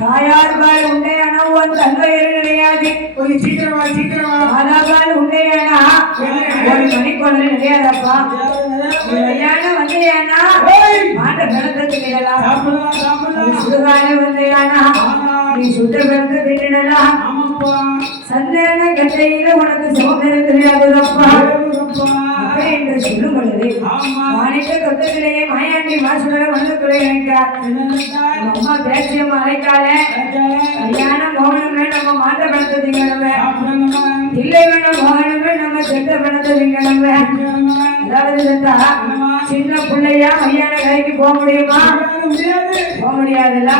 தாயார்பால் உண்டையான உன் தந்தையர் கிடையாது. ஒரு ஆதாபால் உண்டையானா ஒரு மணிக்கொண்டு கிடையாதப்பா. ஐயான வந்தையானா மாட்ட பிறந்தது விடலாம். சுடுகால வந்தையானா நீ சுட்ட பிறந்த திடலாம். சந்தன கட்டையில உனக்கு சோதனை தெரியாதுப்பா என்று சொல்லும் பொழுது மாணிக்க தொட்டத்திலேயே மாயாண்டி மாசுட வந்து துறைக்கிறார். அம்மா பேச்சியம் அழைக்கால கல்யாணம் மோகனமே நம்ம மாட்ட பணத்தை திங்கணுமே, இல்லை வேணும் மோகனமே நம்ம செட்ட பணத்தை திங்கணுமே. அதாவது சின்ன பிள்ளையா மையான கரைக்கு போக முடியுமா? போக முடியாதுல்ல.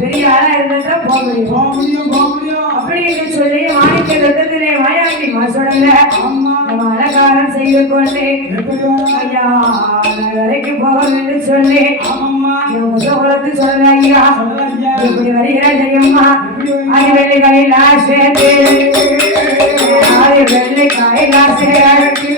பெரிய ஆளா இருந்தா போக முடியும். அப்படின்னு சொல்லி மாணிக்க தொட்டத்திலே மாயாண்டி மாசுடல நம்ம அலங்காரம் செய்து கொண்டு ஐயா வரைக்கும் போகும் என்று சொல்லி முகத்து சொல்றாங்க. இப்படி வருகிறார் தெரியுமா? அது வெள்ளை கையில சேர்த்து அது வெள்ளை கையில சேர்த்து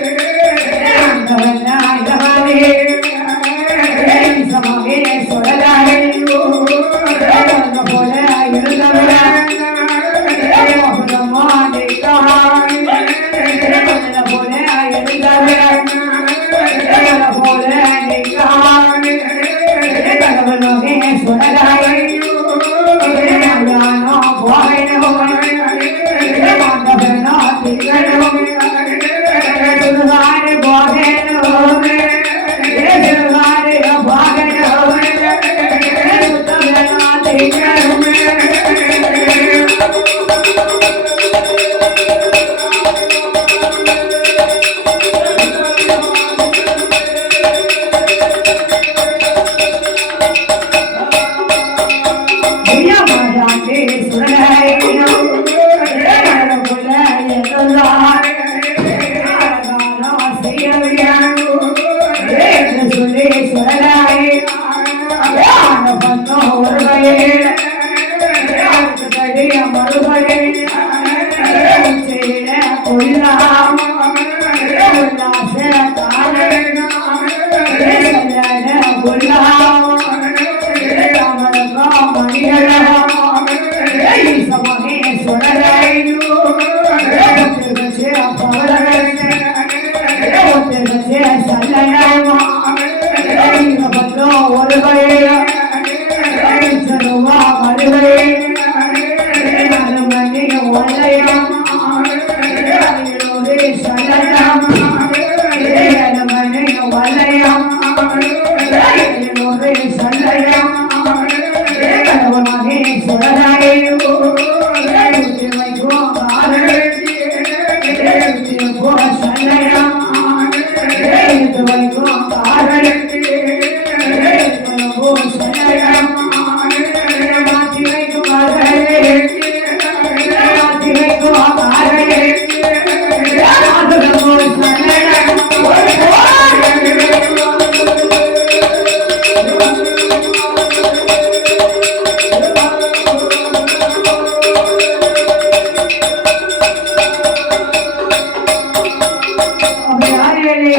சொல்லலாரு போல இருந்தவர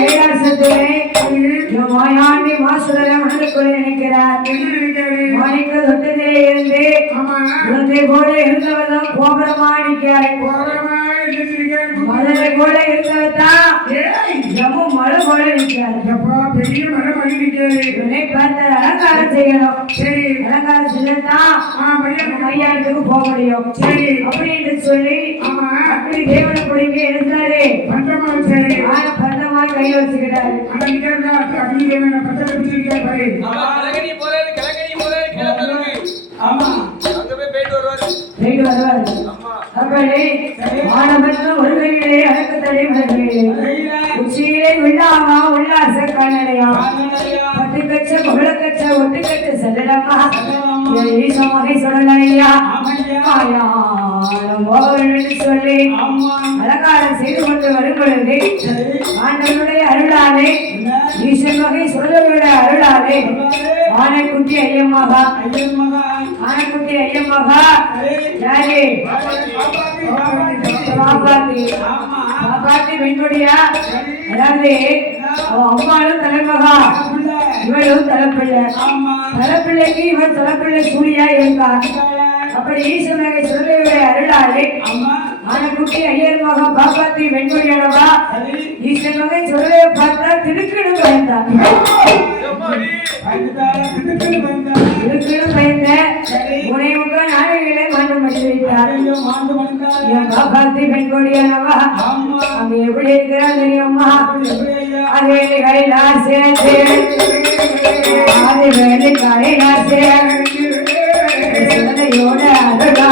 ஏழாசத்திலே மாயாண்டி மாசுடர மனதுக்குள்ளே நினைக்கிறார். மாணிக்க தொட்டதிலே இருந்து குழந்தை போல இருந்தவர்தான் கோபுரமா நிற்கிறார். மதுரை போல இருந்தவர்தான் மழை போல நிற்கிறார். பெரிய மழை பண்ணி நிற்கிறது. இவனை பார்த்து அலங்காரம் செய்யணும். சரி, அலங்காரம் செய்யத்தான் மையாட்டுக்கு போக முடியும். சரி அப்படின்னு சொல்லி அப்படி தேவனை பிடிங்க இருந்தாரு. சரி பந்தமா கையில வச்சுக்கிட்டாரு. அக்னி தேவனை பத்திர பிடிச்சிருக்காரு. ஒருவர்களே அடக்கத்தடை உச்சியிலே உள்ளாமா உல்லாச காணலையா பட்டு கச்ச புகழ கச்ச ஒட்டு கச்ச செல்லடமா ஈசமாக சொல்லலையா சொல்லி அலங்காரம் செய்து கொண்டு வரும் பொழுது ஆண்டவனுடைய அருளாலே ஈசன் வகை சொல்லவருடைய அருளாலே ஆனைக்குட்டி ஐயம்மாகா ஆனைக்குட்டி ஐயம்மாகா யாரு பாப்பாத்தி வெண்கொடியா அதாவது அம்மாளும் தலைமகா இவளும் தலைப்பிள்ளை தலைப்பிள்ளைக்கு இவன் தலைப்பிள்ளை சூழியா இருக்கார். அப்படி ஈஸ்வரனை சொல்லுடைய அருளாலே ஆனைக்குட்டி ஐயர் மகா பாப்பாத்தி வெண்கொடியானவா ஈஸ்வரன் மகை சொல்லுடைய பார்த்தா திருக்கிடும் பயந்தார். திருக்கிடும் பயந்த உனைவுக்க நாளைகளே மாண்டம் பண்ணி வைத்தார். பாப்பாத்தி வெண்கொடியானவா அங்க எப்படி இருக்கிறா தெரியுமா? அதே கைலாசே அதே வேலை கைலாசே யோட அருளா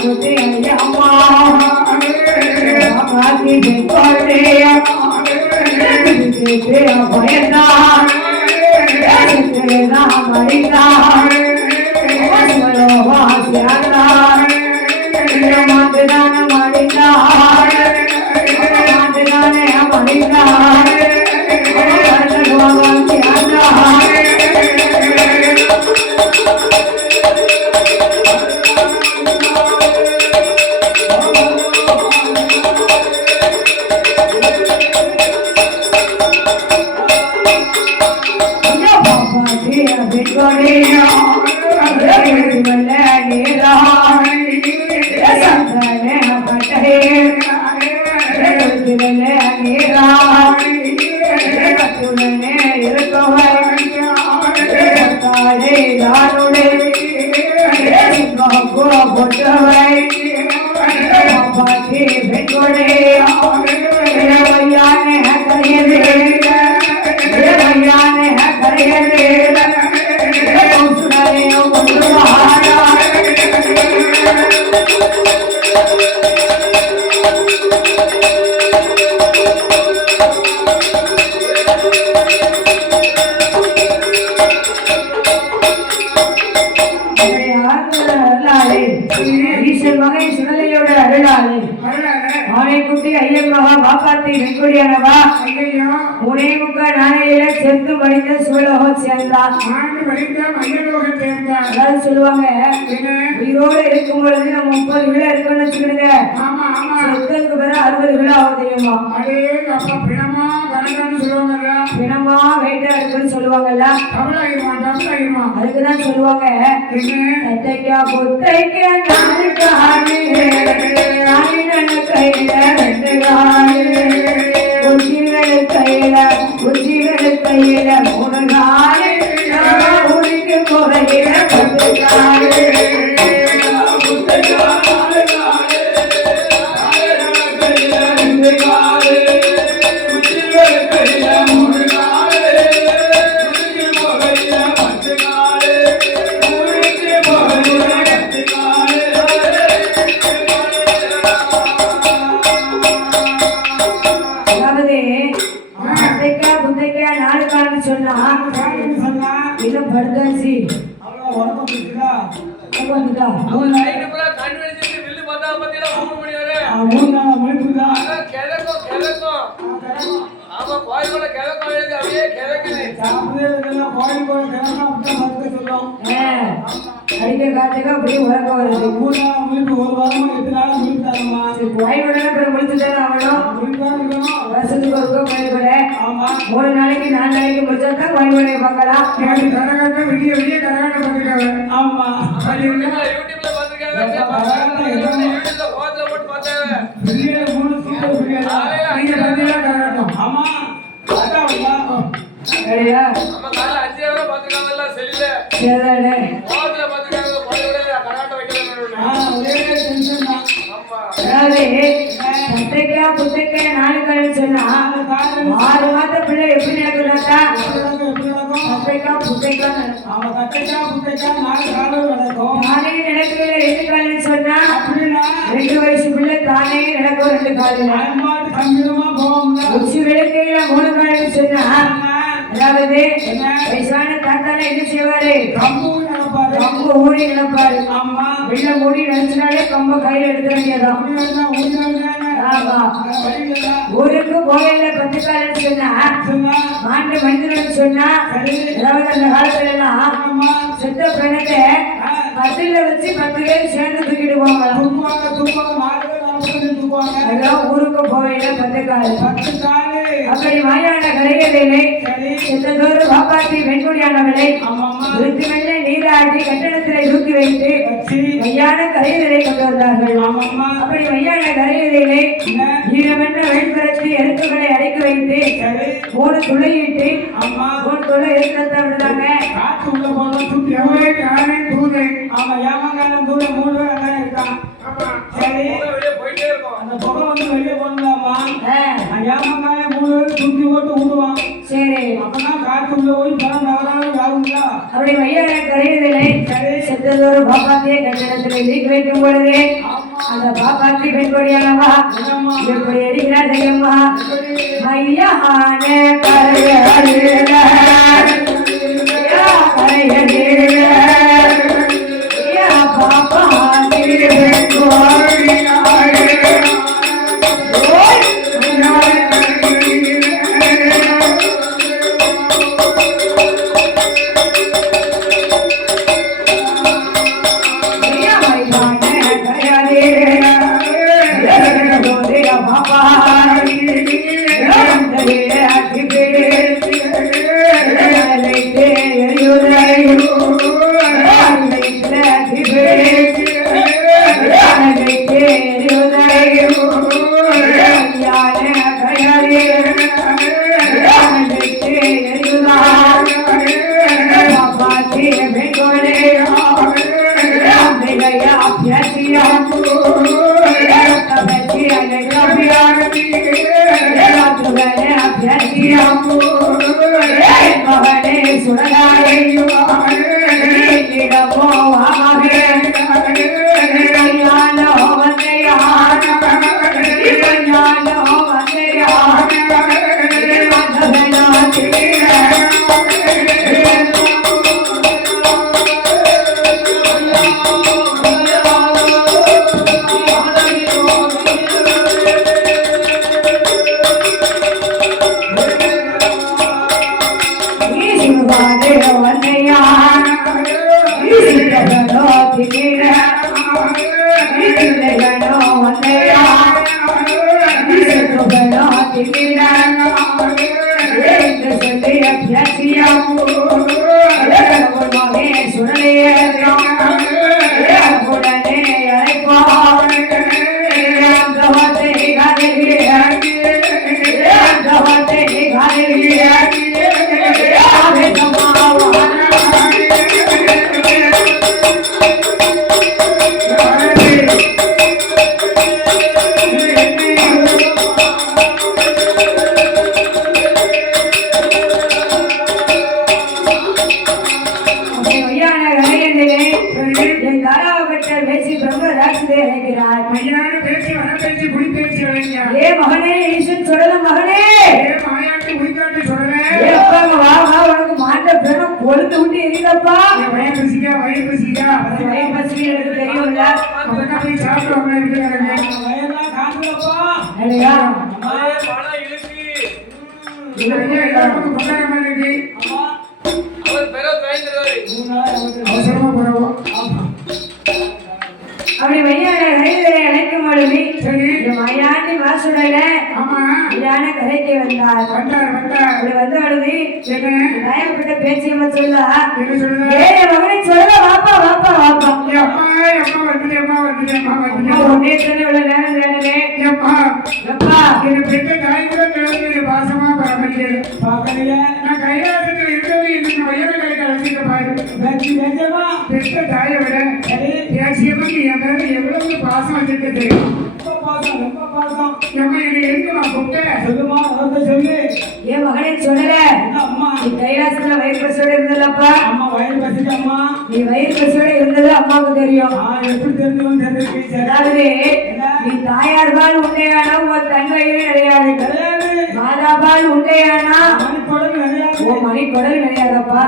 குட்டி ஐயம்மா பாப்பாத்தி வெண்கொடியா பயந்தா மறிந்தா மாட்டுதான மறிந்தா மாட்டுதானே மறிந்தா ஆனைக்குட்டி ஐயன் மகா பாப்பாத்தி வெண்கொடியானவா உனைமுக நாளையில செத்து மடிந்த சிவலோகம் சேர்ந்தார். அதாவது சொல்லுவாங்க உயிரோடு இருக்கும் பொழுது நம்ம 30 கிலோ இருக்குன்னு வச்சுக்கிடுங்க. செத்ததுக்கு பிறகு 60 கிலோ ஆகும் தெரியுமா? பிணமா வெயிட்டா இருக்குன்னு சொல்லுவாங்கல்ல. அதுக்குதான் சொல்லுவாங்க கையில உச்சிகள் கையில 3 நாள் உனக்கு முறையில 10 நாள் படுத்தாச்சு அவன் நைட் பூரா கண் வெடிச்சிட்டு வில்லு பார்த்தா பத்தியா 3 மணி வரை 3 மணி புரியுதா கிழக்கும் ஆமா கோயிலோட கிழக்கும் எழுதி அப்படியே கிழக்குது சாப்பிடவே இல்ல கோயிலோட கிழக்கா அப்படி மறந்து சொல்றோம் அடிக்க காத்துக்கு அப்படியே உறக்க வருது 3 நாள் முடிஞ்சு ஒரு வாரமா 8 நாள் முடிஞ்சாமா கோயிலோட அப்புறம் முடிச்சுட்டாங்க அவனும் முடிஞ்சாங்க வருஷத்துக்கு ஒருக்க கோயிலுக்குள்ள ஆமா 3 நாளைக்கு 4 நாளைக்கு முடிச்சாதான் கோயிலுடைய பார்க்கலாம். எனக்கு கரகாட்டம் விடிய விடிய கரகாட்டம் பார்த்துருக்காங்க. ஆமா யூடியூப்ல பாத்துருக்காங்க. யூடியூப்ல போத்துல போட்டு பார்த்தாங்க. விடிய 3 சூப்பர் விடிய நீங்க பார்த்தீங்களா கரகாட்டம்? ஆமா அதான் சரியா? நம்ம காலைல 5 hour பாத்துருக்காங்கல்ல செல்லுல. சரிதானே? போத்துல பாத்துருக்காங்க. போத்துல கரகாட்டம் வைக்கலன்னு. ஒரே டென்ஷன் தான். ஆமா. அதாவது கத்தைக்கா புத்தைக்கா 4 காலம் சொன்னா 6 மாத பிள்ளை எப்படி நடக்குதாக்கா? கத்தைக்கா புத்தைக்கா நடக்கும். ஆமா கட்டைக்கா புட்டைக்கா 4 காலம் நடக்கும். தானே நடக்கிற 2 காலம் சொன்னா அப்படின்னா 2 வயசு பிள்ளை தானே நடக்கும் 2 காலம். அம்மாட்டு கம்பிடுமா போவோம்ல. உச்சி விளக்கையில 3 காலம் சொன்னா அதாவது வயசான தாத்தால என்ன செய்வாரு? கம்பு நடப்பாரு. கம்பு ஊடி நடப்பாரு. ஆமா வெள்ள மூடி நினைச்சாலே கம்ப கையில எடுக்க வேண்டியதான். ஆமா. ஊருக்கு போகையில 10 காலம் சொன்னா மாண்டு மனிதர்கள் சொன்னா அதாவது அந்த காலத்துல எல்லாம் செத்த பிணத்தை பத்தில வச்சு 10 பேர் சேர்ந்து தூக்கிட்டு போவாங்க. அதெல்லாம் ஊருக்கு போகையில 10 காலம். அப்படி மாயான கரைகளிலே செத்ததோறு காப்பாற்றி வெண்குடியானவளை விருத்தி வெள்ள நீராட்டி கட்டணத்திலே தூக்கி வைத்து மையான கரைகளிலே கொண்டு வந்தார்கள். அப்படி மையான கரைகளிலே ஈரமென்ற வெண்பரத்தி எருக்குகளை அடைக்க வைத்து 3 துளையிட்டு 3 துளை எருக்கத்தை விடுறாங்க. ஆமா ஏமாங்காலம் தூரம் 3 பேர் அங்கே இருக்கான். சரி வெளியே போயிட்டே இருக்கும். அந்த புகை வந்து வெளியே போடலாமா? ஏமாங்காலம் 3 பேர் சுத்தி போட்டு விடுவான். சரி அப்பதான் காற்று உள்ள போய் பணம் தவறாலும் யாருங்களா? அப்படி மையான கரைகளிலே செத்ததோறு பாப்பாத்தியை கட்டணத்திலே நீக்கி வைக்கும் பொழுது அந்த பாப்பாத்தி பெண்கொடியானவா எப்படி அடிக்கிறார் தெரியுமா? மையான கரைகளில அப்படி மையான அழைக்கும் பொழுது மாயாண்டி வாசுடைய ஆமா மையான கரைக்கு வந்தார். அப்படி வந்த பொழுது நாயகப்பட்ட பேச்சியம்மா சொல்லா, ஏய் மகனை சொல்ல வாப்பா வாப்பா வாப்பா. உன்னே சொன்ன இவ்வளவு நேரம் தானே எப்பா பாசமா பராமரிக்கிறேன் பாக்கலையா நான் கைலாசத்தில் இருக்கிறது இன்னும் வயல்களை கலந்துக்க பாரு நிஜமா பெற்ற தாயை விட பேசியவங்க என் மேல எவ்வளவு பாசம் வச்சிருக்க தெரியும். ரொம்ப பாசம் ஏமா என்னை எதுக்கு நான் கூப்பிட்டேன் சொல்லுமா அதை சொல்லு. என் மகனை சொல்லல அம்மா நீ கைலாசத்துல வயிறு பசியோட இருந்தல்லப்பா. அம்மா வயிறு பசிக்கு அம்மா நீ வயிறு பசியோட இருந்தது அம்மாவுக்கு தெரியும். எப்படி தெரிஞ்சவங்க தெரிஞ்சிருக்கு. அதாவது நீ தாயார்பால் உண்மையானா உன் தன் வயிறு கிடையாது. மாதாபால் உண்மையானா உன் மணி குடல் கிடையாதப்பா.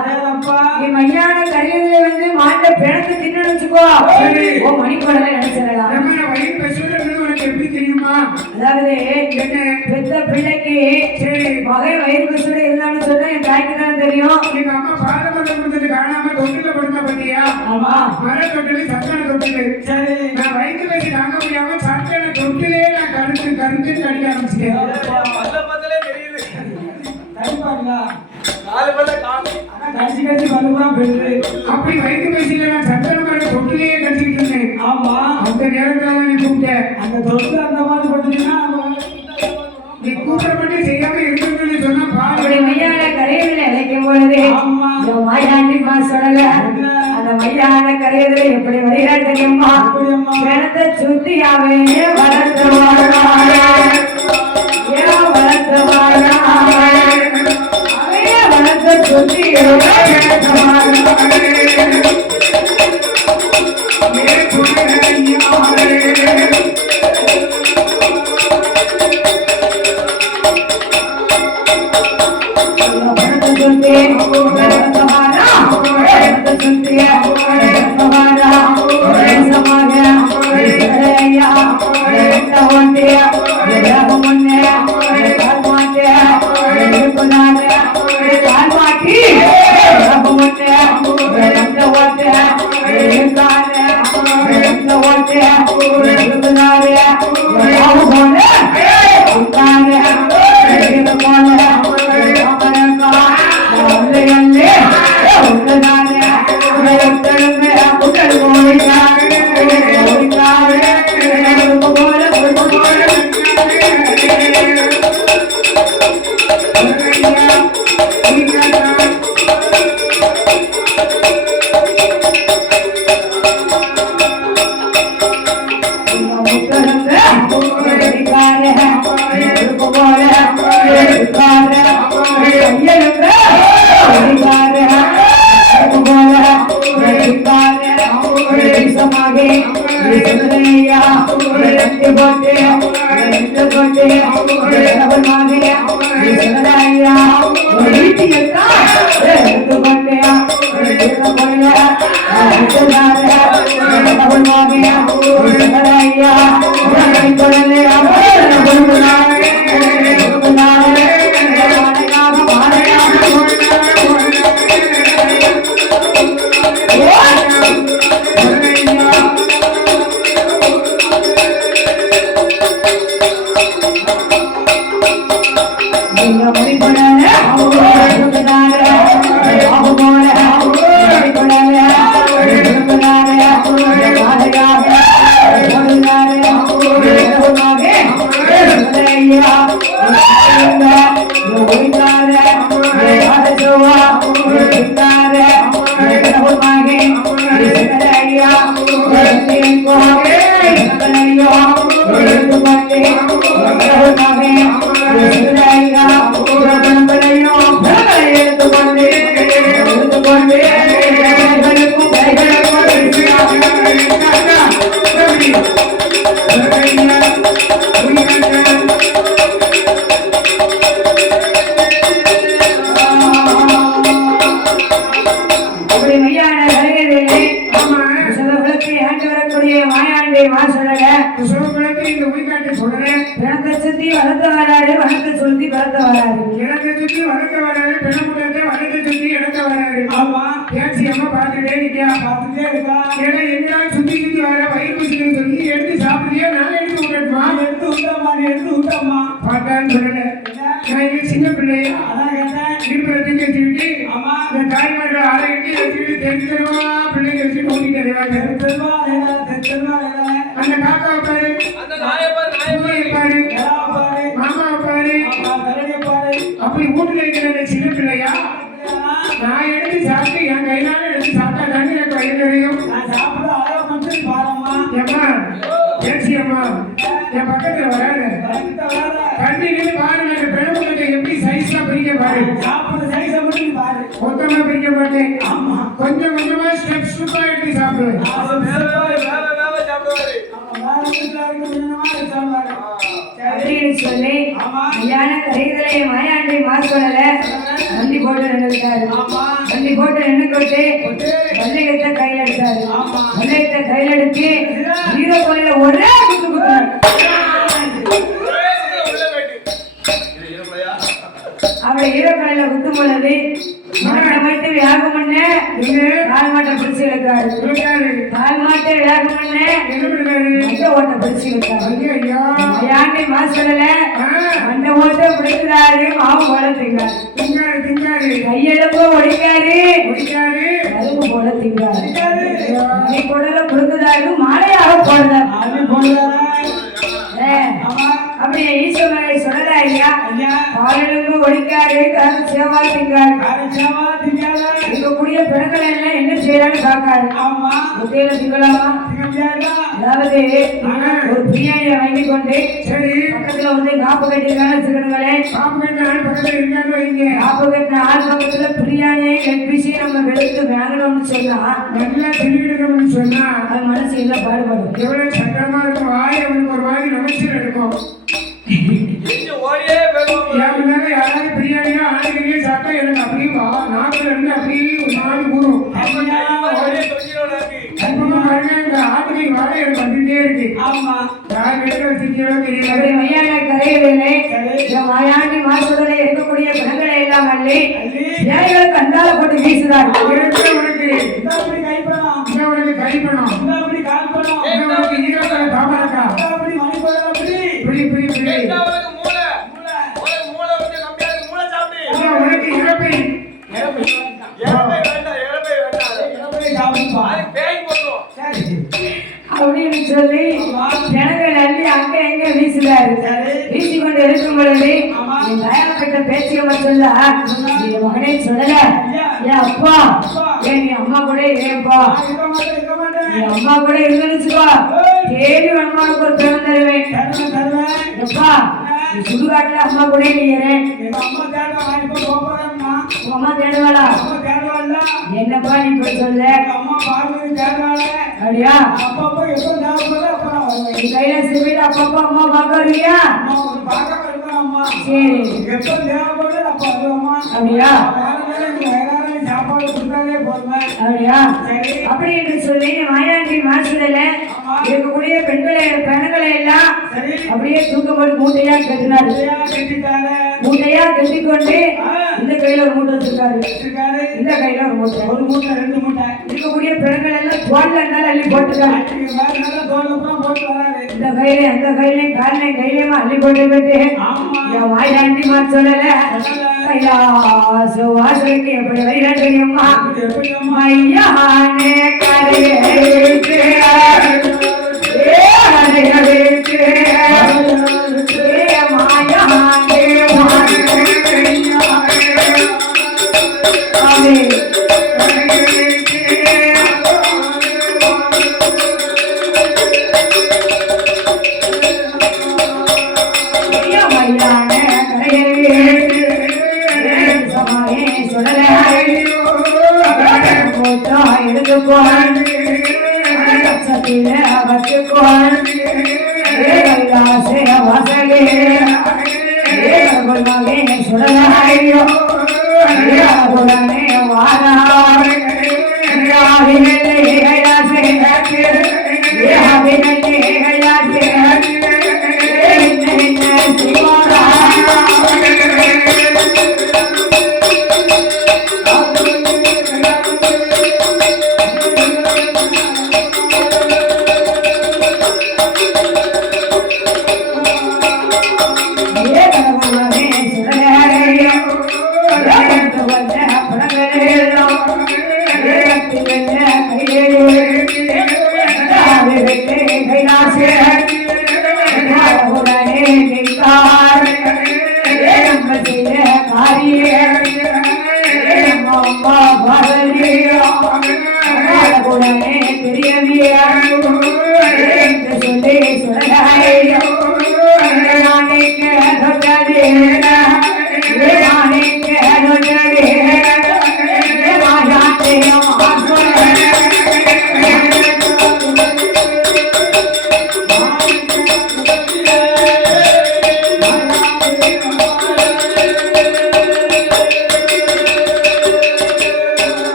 நீ மையான கரையில வந்து மாட்ட பிணத்து தின்னு வச்சுக்கோ, உன் மணி குடலை நினைச்சிடலாம். எப்படி தெரியுமா? அதாவது பெத்த பிள்ளைக்கு மகன் வயிறு பசியோட இருந்தான்னு சொன்னா என் தாய்க்கு தானே தெரியும். எங்க அம்மா பாரம்பரியம் கொடுத்தது காணாம தொட்டில படுத்த பத்தியா? ஆமா மர தொட்டில சத்தான தொட்டில. சரி நான் வயிற்று பசி தாங்க முடியாம சத்தான தொட்டிலே நான் கருத்து கடிக்க ஆரம்பிச்சிட்டேன். பத்தலே தெரியுது. சரிப்பாங்களா? 4 பல்ல காணும். ஆனா கடிச்சு பல்லுதான் பெருது. அப்படி வயிற்று பசியில நான் சத்தான மர தொட்டிலேயே கடிச்சிட்டு இருந்தேன். ஆமா அந்த நேரத்துல நீ கூப்பிட்டேன். அந்த தொட்டு அந்த மாதிரி பட்டுச்சுன்னா நீ கூப்பிட மட்டும் செய்யாம இருக்குன்னு சொன்னா அப்படி மையான கரையில இழைக்கும் பொழுது மாயாண்டி மா சொல்லல அந்த மையான கரையில எப்படி வருகிறார் தெரியுமா? பிணத்தை சுத்தியாவே வளர்த்துவாரா வளர்த்துவாரா அவைய வளர்த்த சுத்தி எடுத்து விட்டோம்மா. பார்த்தான்னு சொல்லல. நான் இங்க சின்ன பிள்ளையா அதான் கேட்டேன். இடுப்புல தூக்கி வச்சுக்கிட்டு இந்த தாய்மார்கள் ஆளை கட்டி வச்சுக்கிட்டு தெரிஞ்சிருவா பிள்ளைங்க வச்சுட்டு ஓட்டிட்டு தெரிஞ்சிருவா அந்த காக்கா பாரு, அந்த நாயை பாரு, நாயை பாரு. பாரு, மாமா பாரு, அப்படி வீட்டுல இருக்கிற சின்ன பிள்ளையா நான் எடுத்து சாப்பிட்டு என் கையினால எடுத்து சாப்பிட்டா தண்ணி எனக்கு வயிறு நிறையும். ஏம்மா பேசி அம்மா என் பக்கத்துல வராது தண்ணி நின்று பாரு. நான் பெண் எப்படி சைஸா பிரிக்க பாரு. மொத்தமா பிரிக்க மாட்டேன். கொஞ்சம் கொஞ்சமா ஸ்டெப் ஸ்டெப்பா எடுத்து சாப்பிடுவேன். அப்படின்னு சொல்லி ஐயான கரைதலை மாயாண்டி மாசோடல வண்டி போட்டு நின்றுட்டாரு. வண்டி போட்டு நின்று கொண்டு வல்லையத்தை கையில் எடுத்தாரு. வல்லையத்தை கையில் எடுத்து ஹீரோ கோயில ஒரே குத்து குத்துறாரு. அவளை ஹீரோ கோயில குத்தும் பொழுது மாட்டை வேகம் பண்ண கால் மாட்டை பிடிச்சி இழுக்காரு. கால் மாட்டை வேகம் பண்ண அந்த ஓட்டை பிடிச்சி இழுக்காரு. ஐயாண்டி மாசத்துல அந்த ஓட்டை பிடிக்கிறாரு. மாவு போல திங்காரு. கையெழுப்ப ஒடிக்காரு. கரும்பு போல திங்காரு. குடல கொடுக்குறாரு. மாலையாக போடுறாரு. அப்படியே ஈஸ்வரனை சொல்லல ஐயா. பாலெலும்பு ஒடிக்காரு. கரு சேவா திங்காரு. இருக்கக்கூடிய பெண்கள் எல்லாம் என்ன செய்யறான்னு பாக்காரு. முட்டையில திங்கலாமா? அதாவது ஒரு பிரியாணியை வாங்கி கொண்டு பக்கத்துல வந்து காப்பு கட்டிருக்கான்னு வச்சுக்கணுங்களே. காப்பு கட்டின ஆள் பக்கத்துல பிரியாணியை கட்டிச்சு நம்ம வெளுத்து வாங்கணும்னு சொன்னா நல்லா திருவிடணும்னு சொன்னா அது மனசு இல்ல பாடுபடும். எவ்வளவு சட்டமா இருக்கும். வாய் அவனுக்கு ஒரு வாய் நமச்சில் இருக்கும். யாராவது பிரியாணியா ஆளுகையே சாப்பிட்டா எனக்கு அப்படியே நாக்குல இருந்து அப்படியே ஒரு நாள் கூறும். ஆட்டுகை வாழை எனக்கு வந்துட்டே இருக்கு. மாயாண்டி மாசத்துல இருக்கக்கூடிய பிணங்களை எல்லாம் அள்ளி ஏழைகளுக்கு அந்தால போட்டு வீசுறாரு. உனக்கு கைப்பணம் உனக்கு ஈரப்பட தாமரக்கா பிடி பிடி பிடி உனக்கு இறப்பை அப்படின்னு சொல்லி ஜனங்கள் அள்ளி அங்க எங்க வீசுறாரு. வீசிக்கொண்டு இருக்கும் பொழுது தயாரப்பட்ட பேச்சியம்மா சொல்ல என் மகனே சொல்லல. ஏன் அப்பா ஏன் நீ அம்மா கூட ஏப்பா நீ அம்மா கூட இருந்துச்சுப்பா தேடி அம்மாவுக்கு ஒரு பிறகு தருவேன். எப்பா நீ சுடுகாட்டுல அம்மா கூட நீ ஏறேன். அம்மா தேடுவாளா? என்னப்பா நீ இப்படி சொல்ல? அப்படியா? நீ கையில சிவில அப்பப்போ அம்மா பாக்குறியா? சரி அப்படியா? அப்படியா? அப்படி என்று சொல்லி மாயாண்டி மாசுதல இருக்கக்கூடிய பெண்களை எல்லாம் அப்படியே தூக்கம்போது மூட்டையா கட்டினாரு. மூட்டையா கட்டிக்கொண்டு இந்த கையில ஒரு மூட்டை வச்சிருக்காரு. இந்த கையில ஒரு மூட்டை, ஒரு மூட்டை, ரெண்டு மூட்டை இருக்கக்கூடிய பெண்கள் எல்லாம் தோல்ல இருந்தாலும் அள்ளி போட்டுருக்காரு. இந்த கையில அந்த கையிலையும் காலையும் கையிலையுமா அள்ளி போட்டுக்கிட்டு மாயாண்டி மாசோடல கைலாச வாசலுக்கு எப்படி வழியா தெரியுமா? மையானே கரையேற்று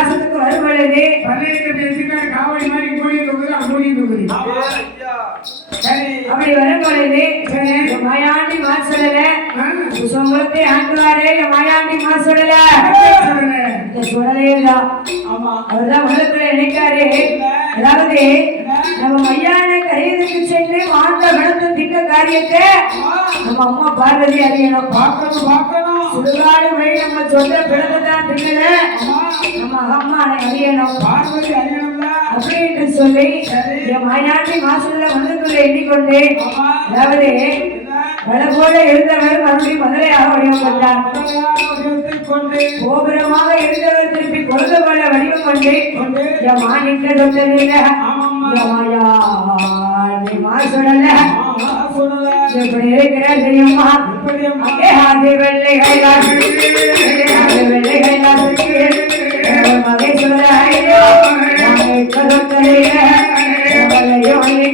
வாசத்துக்கு வரும் பொழுது பள்ளியத்தை பேசிட்டு காவடி மாதிரி கூடிய தொகுதி அங்கூடிய தொகுதி சரி அப்படி வரும் பொழுது மாயாண்டி மாசடல சுசம்பத்தை ஆண்டுவாரே மாயாண்டி மாசடல இந்த சுடலே தான் ஆமா அவர்தான் உலகத்துல நினைக்காரு. அதாவது நம்ம மையான கரையதுக்கு சென்று வாழ்ந்த விளத்து திட்ட காரியத்தை நம்ம அம்மா பார்வதி அறியணும். பார்க்கணும் சுடுகாடு வழி நம்ம சொந்த பிறகுதான் தின்னத நம்ம அம்மா அறியணும். பார்வதி அறியணும்ல அப்படி என்று சொல்லி என் மாயாண்டி மாசத்துல மனதுக்குள்ள எண்ணிக்கொண்டு அதாவது வள போல இருந்தவர் மறுபடியும் மதுரையாக வடிவம் கொண்டார். கோபுரமாக இருந்தவர் திருப்பி கொழுந்து போல வடிவம் கொண்டு என் மாணிக்க தொட்டதில்ல மாசடல எப்படி இருக்கிற தெரியுமா? ஆதி வெள்ளை கைலாசு வெள்ளை கைலாசு மகேஸ்வர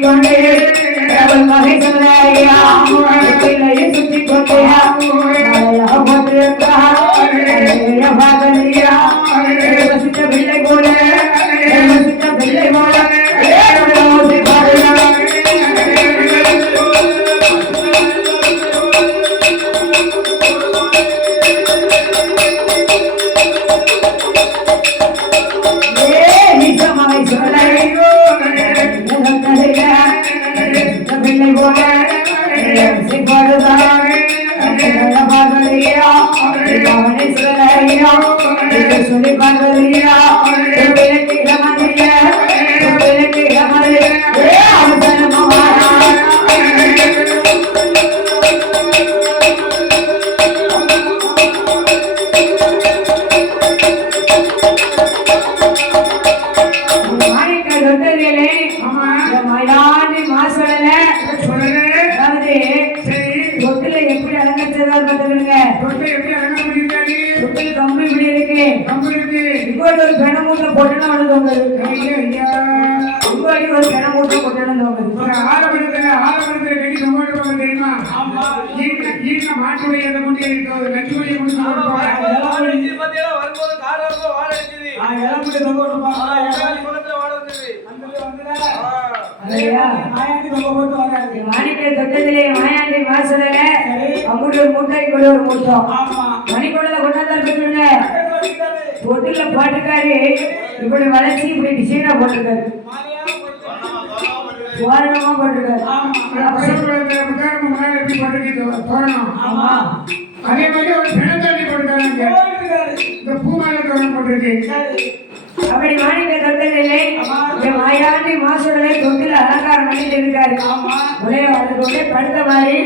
கொண்டு மகேஸ்வர சுற்றி கொண்டு பிள்ளை போல பிள்ளை போல சொல்லி பார்வதியா மயாண்டி மாசடல தொட்டில எப்படி அலங்கரிச்சதா பார்த்துருங்க. தொட்டில் கம்பி இப்படி இருக்கு. இங்கோடி ஒரு பெணமூட்டை போட்டுனா வந்து தோங்குது. இங்கோடி ஒரு பெணமூட்டை போட்டுனா தோங்குது. மாட்டுடைய மாணிக்க தொட்டத்திலே மாயாண்டி மாசடல அவங்களுடைய ஒரு மூட்டை கூட ஒரு மூட்டம் மணிக்குள்ள கொண்டாந்துருங்க. தொட்டில போட்டுக்காரு இப்படி வளர்ச்சி இப்படி டிசைனா போட்டிருக்காரு. தோரணமா போட்டிருக்காரு. அதே மாதிரி ஒரு பிணத்தாண்டி போட்டுருக்காங்க. இந்த பூமாலை தோரணம் போட்டிருக்கு. அப்படி மாணிக்க தொட்டதில்லை மாயாண்டி மாசடலை தொட்டில் அலங்காரம் பண்ணிட்டு இருக்காரு. ஒரே வாழ்க்கை படுத்த மாதிரி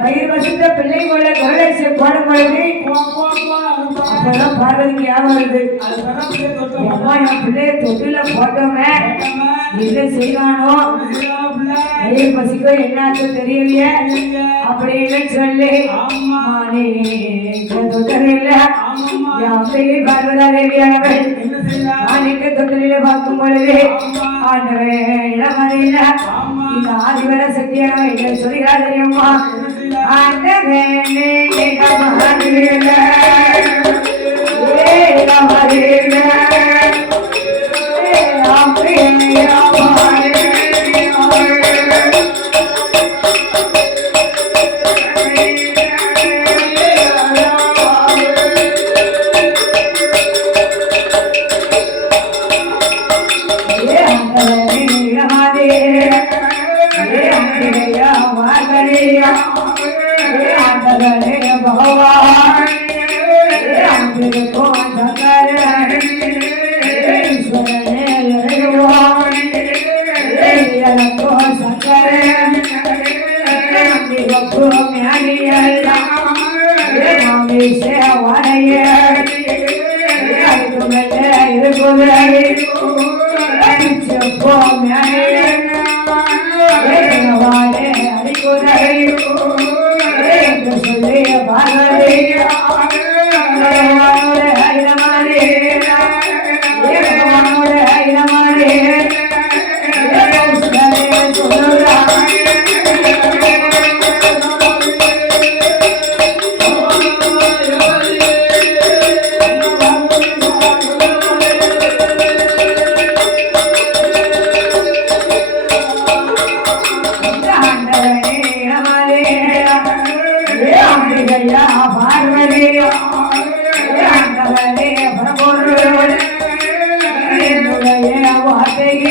வயிறு வசித்த பிள்ளை போல குரலை போடும் பொழுது அப்பதான் பார்வதிக்கு ஞாபகம் வருது. அம்மா என் பிள்ளைய தொட்டில போட்டோமே என்ன செய்வானோ வயிறு பசிக்கோ என்னாச்சு தெரியலையே அப்படின்னு சொல்லி தொட்டதில்ல பார்வதா தேவியானவள் மாணிக்க தொட்டில பார்க்கும் பொழுது ஆண்டவன் இளமறையில இந்த ஆதிவர சக்தியானவன் என்ன சொல்கிறார் தெரியுமா? ஆண்டவன்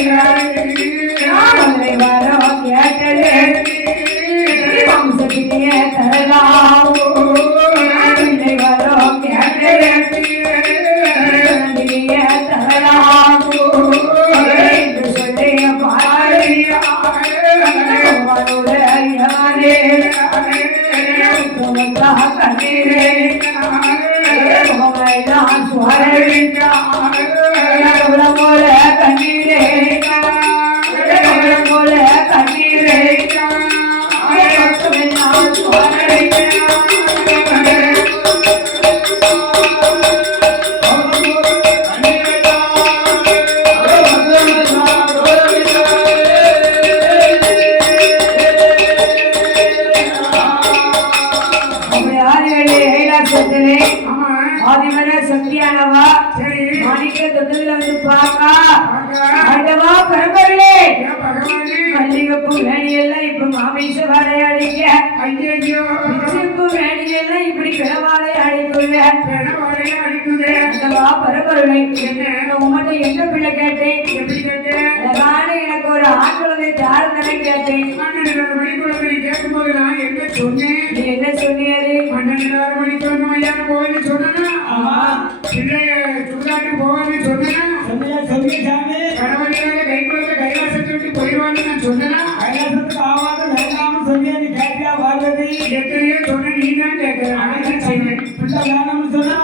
மதுரை வரம் கேட்டது வம்சத்திலேயே தரலாம் பிள்ளை வரம் கேட்டது தரலாம் என்று சொல்லி பாடியா கண்ணீரே போல கண்ணீரே போல கண்ணீரே ஆதிமன சக்தியானவா மாணிக்க தொட்டதுல வந்து பாக்கா ஆண்டவா பரம்பரையே மல்லிகைப்பூ வேணியெல்லாம் இப்ப மாமேச வாழை அடிக்க பிச்சிப்பூ வேணியெல்லாம் இப்படி கிழவாழை அடிக்குங்க ஆண்டவா பரம்பரை உங்கள்கிட்ட என்ன பிள்ளை கேட்டேன் எப்படி கேட்டேன் அழகான எனக்கு ஒரு ஆண் குழந்தை தாழ்ந்தனை கேட்டேன் கேட்கும் போது நான் என்ன சொன்னேன் நீ என்ன சொன்னீரு 12 மணிக்கு வந்து ஐயா போவேன்னு சொன்னா ஆமா பிள்ளைய சுடுகாட்டு போவேன்னு சொன்னா சாமி கடவுளால கை குழந்தை கைலாசத்தை விட்டு போயிடுவான்னு நான் சொன்னா கைலாசத்துக்கு ஆவாத வேண்டாம்னு சொல்லி நீ கேட்டியா பார்வதி எத்தனையோ சொன்ன நீ தான் கேட்கிறேன் செய்வேன் பிள்ளை வேணும்னு சொன்னா